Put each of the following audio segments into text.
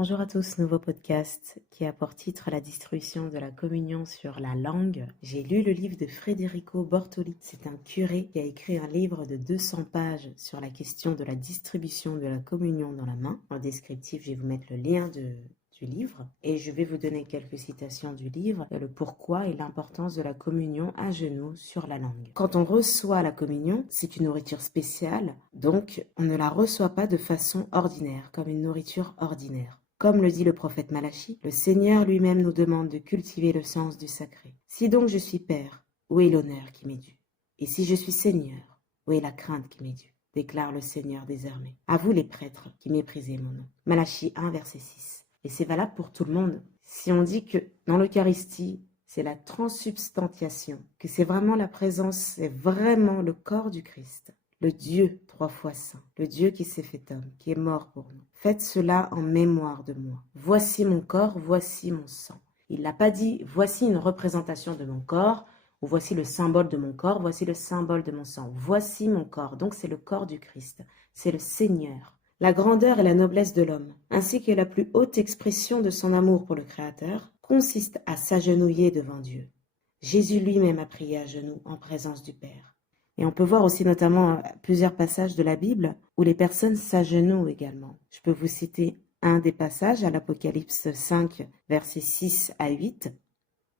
Bonjour à tous, nouveau podcast qui a pour titre la distribution de la communion sur la langue. J'ai lu le livre de Federico Bortoli. C'est un curé qui a écrit un livre de 200 pages sur la question de la distribution de la communion dans la main. En descriptif, je vais vous mettre le lien du livre et je vais vous donner quelques citations du livre, le pourquoi et l'importance de la communion à genoux sur la langue. Quand on reçoit la communion, c'est une nourriture spéciale, donc on ne la reçoit pas de façon ordinaire, comme une nourriture ordinaire. Comme le dit le prophète Malachie, le Seigneur lui-même nous demande de cultiver le sens du sacré. Si donc je suis Père, où est l'honneur qui m'est dû? Et si je suis Seigneur, où est la crainte qui m'est due? Déclare le Seigneur des armées. À vous les prêtres qui méprisez mon nom. Malachie 1, verset 6. Et c'est valable pour tout le monde. Si on dit que dans l'Eucharistie, c'est la transsubstantiation, que c'est vraiment la présence, c'est vraiment le corps du Christ. Le Dieu 3 fois saint, le Dieu qui s'est fait homme, qui est mort pour nous. Faites cela en mémoire de moi. Voici mon corps, voici mon sang. Il n'a pas dit voici une représentation de mon corps, ou voici le symbole de mon corps, voici le symbole de mon sang. Voici mon corps, donc c'est le corps du Christ, c'est le Seigneur. La grandeur et la noblesse de l'homme, ainsi que la plus haute expression de son amour pour le Créateur, consiste à s'agenouiller devant Dieu. Jésus lui-même a prié à genoux en présence du Père. Et on peut voir aussi notamment plusieurs passages de la Bible où les personnes s'agenouillent également. Je peux vous citer un des passages à l'Apocalypse 5, versets 6 à 8.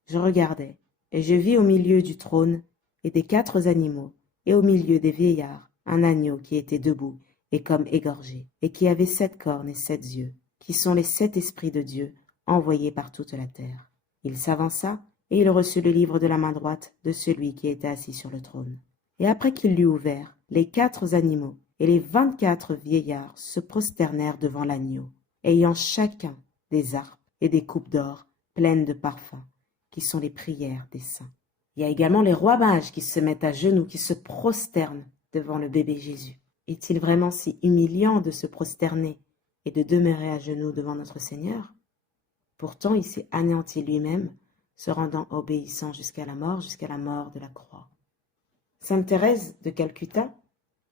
Je regardais, et je vis au milieu du trône et des 4 animaux, et au milieu des vieillards, un agneau qui était debout et comme égorgé, et qui avait 7 cornes et 7 yeux, qui sont les 7 esprits de Dieu envoyés par toute la terre. Il s'avança, et il reçut le livre de la main droite de celui qui était assis sur le trône. Et après qu'il l'eut ouvert, les 4 animaux et les 24 vieillards se prosternèrent devant l'agneau, ayant chacun des harpes et des coupes d'or pleines de parfums, qui sont les prières des saints. Il y a également les rois mages qui se mettent à genoux, qui se prosternent devant le bébé Jésus. Est-il vraiment si humiliant de se prosterner et de demeurer à genoux devant notre Seigneur? Pourtant, il s'est anéanti lui-même, se rendant obéissant jusqu'à la mort de la croix. Sainte Thérèse de Calcutta,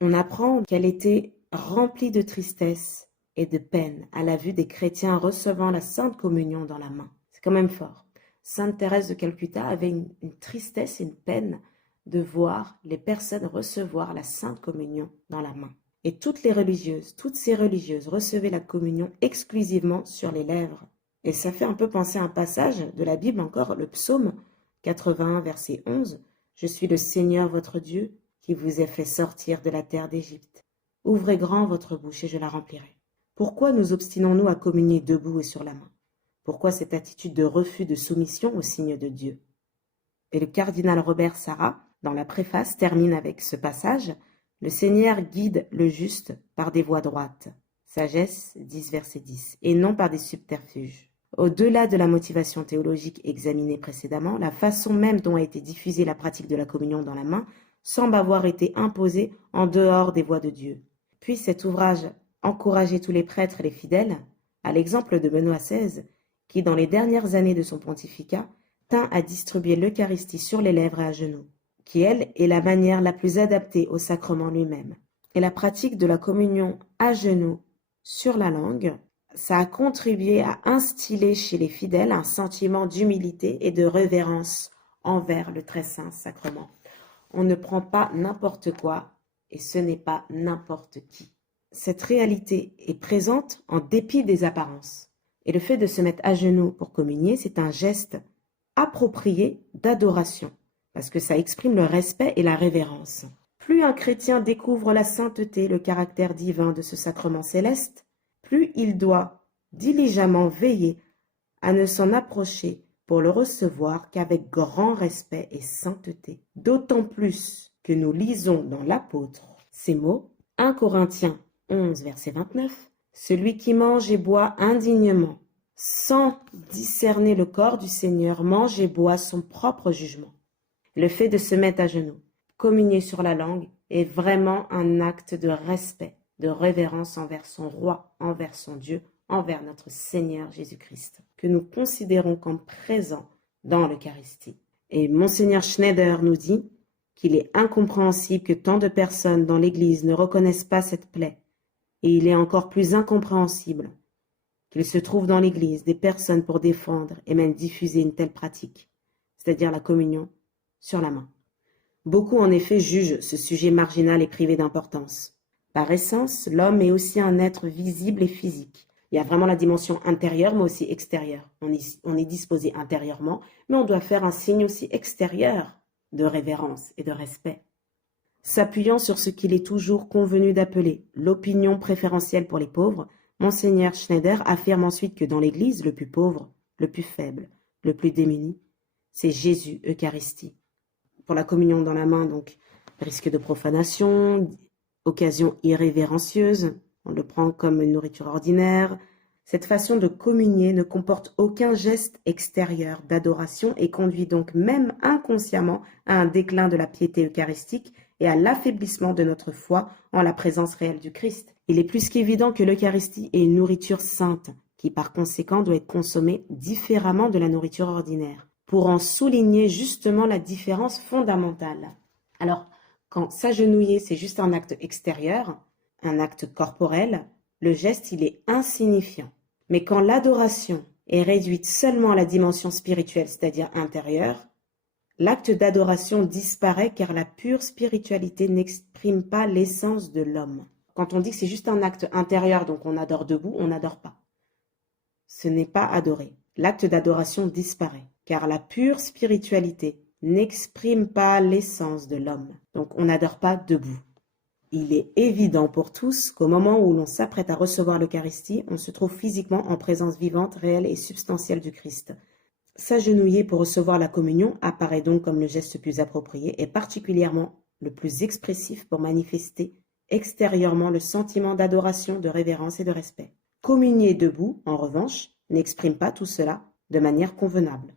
on apprend qu'elle était remplie de tristesse et de peine à la vue des chrétiens recevant la Sainte Communion dans la main. C'est quand même fort. Sainte Thérèse de Calcutta avait une tristesse et une peine de voir les personnes recevoir la Sainte Communion dans la main. Et toutes ces religieuses recevaient la communion exclusivement sur les lèvres. Et ça fait un peu penser à un passage de la Bible encore, le psaume 81, verset 11. Je suis le Seigneur votre Dieu, qui vous ai fait sortir de la terre d'Égypte. Ouvrez grand votre bouche et je la remplirai. Pourquoi nous obstinons-nous à communier debout et sur la main? Pourquoi cette attitude de refus de soumission au signe de Dieu? Et le cardinal Robert Sarra, dans la préface, termine avec ce passage. Le Seigneur guide le juste par des voies droites. Sagesse 10, verset 10, et non par des subterfuges. Au-delà de la motivation théologique examinée précédemment, la façon même dont a été diffusée la pratique de la communion dans la main semble avoir été imposée en dehors des voies de Dieu. Puis cet ouvrage encourageait tous les prêtres et les fidèles, à l'exemple de Benoît XVI, qui dans les dernières années de son pontificat tint à distribuer l'Eucharistie sur les lèvres et à genoux, qui elle est la manière la plus adaptée au sacrement lui-même. Et la pratique de la communion à genoux sur la langue, ça a contribué à instiller chez les fidèles un sentiment d'humilité et de révérence envers le très saint sacrement. On ne prend pas n'importe quoi et ce n'est pas n'importe qui. Cette réalité est présente en dépit des apparences. Et le fait de se mettre à genoux pour communier, c'est un geste approprié d'adoration, parce que ça exprime le respect et la révérence. Plus un chrétien découvre la sainteté, le caractère divin de ce sacrement céleste, plus il doit diligemment veiller à ne s'en approcher pour le recevoir qu'avec grand respect et sainteté. D'autant plus que nous lisons dans l'apôtre ces mots, 1 Corinthiens 11, verset 29, « Celui qui mange et boit indignement, sans discerner le corps du Seigneur, mange et boit son propre jugement. » Le fait de se mettre à genoux, communier sur la langue, est vraiment un acte de respect, de révérence envers son roi, envers son Dieu, envers notre Seigneur Jésus-Christ, que nous considérons comme présent dans l'Eucharistie. Et Monseigneur Schneider nous dit qu'il est incompréhensible que tant de personnes dans l'Église ne reconnaissent pas cette plaie, et il est encore plus incompréhensible qu'il se trouve dans l'Église des personnes pour défendre et même diffuser une telle pratique, c'est-à-dire la communion sur la main. Beaucoup en effet jugent ce sujet marginal et privé d'importance. Par essence, l'homme est aussi un être visible et physique. Il y a vraiment la dimension intérieure mais aussi extérieure. On est disposé intérieurement, mais on doit faire un signe aussi extérieur de révérence et de respect. S'appuyant sur ce qu'il est toujours convenu d'appeler l'opinion préférentielle pour les pauvres, Monseigneur Schneider affirme ensuite que dans l'Église, le plus pauvre, le plus faible, le plus démuni, c'est Jésus Eucharistie. Pour la communion dans la main, donc, risque de profanation, occasion irrévérencieuse, on le prend comme une nourriture ordinaire. Cette façon de communier ne comporte aucun geste extérieur d'adoration et conduit donc même inconsciemment à un déclin de la piété eucharistique et à l'affaiblissement de notre foi en la présence réelle du Christ. Il est plus qu'évident que l'Eucharistie est une nourriture sainte, qui par conséquent doit être consommée différemment de la nourriture ordinaire, pour en souligner justement la différence fondamentale. Alors, quand s'agenouiller, c'est juste un acte extérieur, un acte corporel, le geste, il est insignifiant. Mais quand l'adoration est réduite seulement à la dimension spirituelle, c'est-à-dire intérieure, l'acte d'adoration disparaît car la pure spiritualité n'exprime pas l'essence de l'homme. Quand on dit que c'est juste un acte intérieur, donc on adore debout, on n'adore pas. Ce n'est pas adorer. L'acte d'adoration disparaît car la pure spiritualité n'exprime pas l'essence de l'homme. Donc on n'adore pas debout. Il est évident pour tous qu'au moment où l'on s'apprête à recevoir l'Eucharistie, on se trouve physiquement en présence vivante, réelle et substantielle du Christ. S'agenouiller pour recevoir la communion apparaît donc comme le geste le plus approprié et particulièrement le plus expressif pour manifester extérieurement le sentiment d'adoration, de révérence et de respect. Communier debout, en revanche, n'exprime pas tout cela de manière convenable.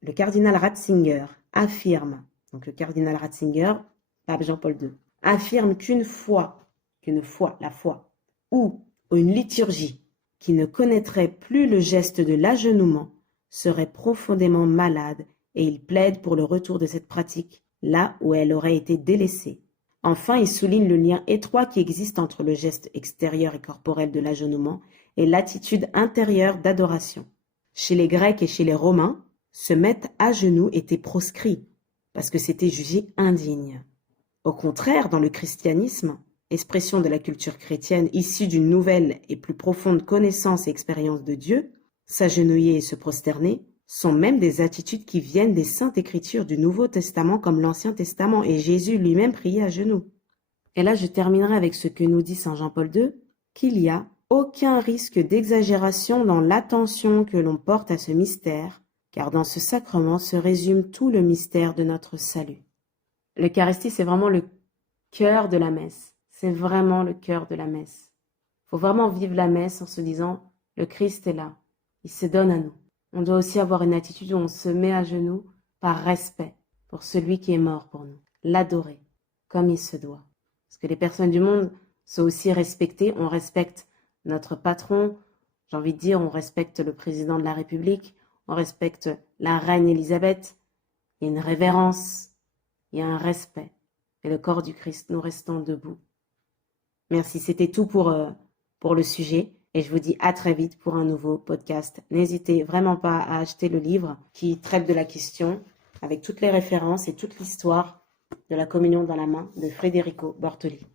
Le cardinal Ratzinger affirme, donc le cardinal Ratzinger, pape Jean-Paul II, affirme qu'une foi, la foi, ou une liturgie qui ne connaîtrait plus le geste de l'agenouement serait profondément malade et il plaide pour le retour de cette pratique là où elle aurait été délaissée. Enfin, il souligne le lien étroit qui existe entre le geste extérieur et corporel de l'agenouement et l'attitude intérieure d'adoration. Chez les Grecs et chez les Romains, se mettre à genoux était proscrit parce que c'était jugé indigne. Au contraire, dans le christianisme, expression de la culture chrétienne issue d'une nouvelle et plus profonde connaissance et expérience de Dieu, s'agenouiller et se prosterner sont même des attitudes qui viennent des saintes écritures du Nouveau Testament comme l'Ancien Testament et Jésus lui-même priait à genoux. Et là, je terminerai avec ce que nous dit Saint Jean-Paul II, qu'il n'y a aucun risque d'exagération dans l'attention que l'on porte à ce mystère, car dans ce sacrement se résume tout le mystère de notre salut. L'Eucharistie, c'est vraiment le cœur de la messe. C'est vraiment le cœur de la messe. Il faut vraiment vivre la messe en se disant, le Christ est là, il se donne à nous. On doit aussi avoir une attitude où on se met à genoux par respect pour celui qui est mort pour nous. L'adorer comme il se doit. Parce que les personnes du monde sont aussi respectées. On respecte notre patron, j'ai envie de dire, on respecte le président de la République, on respecte la reine Élisabeth. Il y a une révérence, il y a un respect. Et le corps du Christ, nous restons debout. Merci, c'était tout pour le sujet. Et je vous dis à très vite pour un nouveau podcast. N'hésitez vraiment pas à acheter le livre qui traite de la question avec toutes les références et toute l'histoire de la communion dans la main de Federico Bortoli.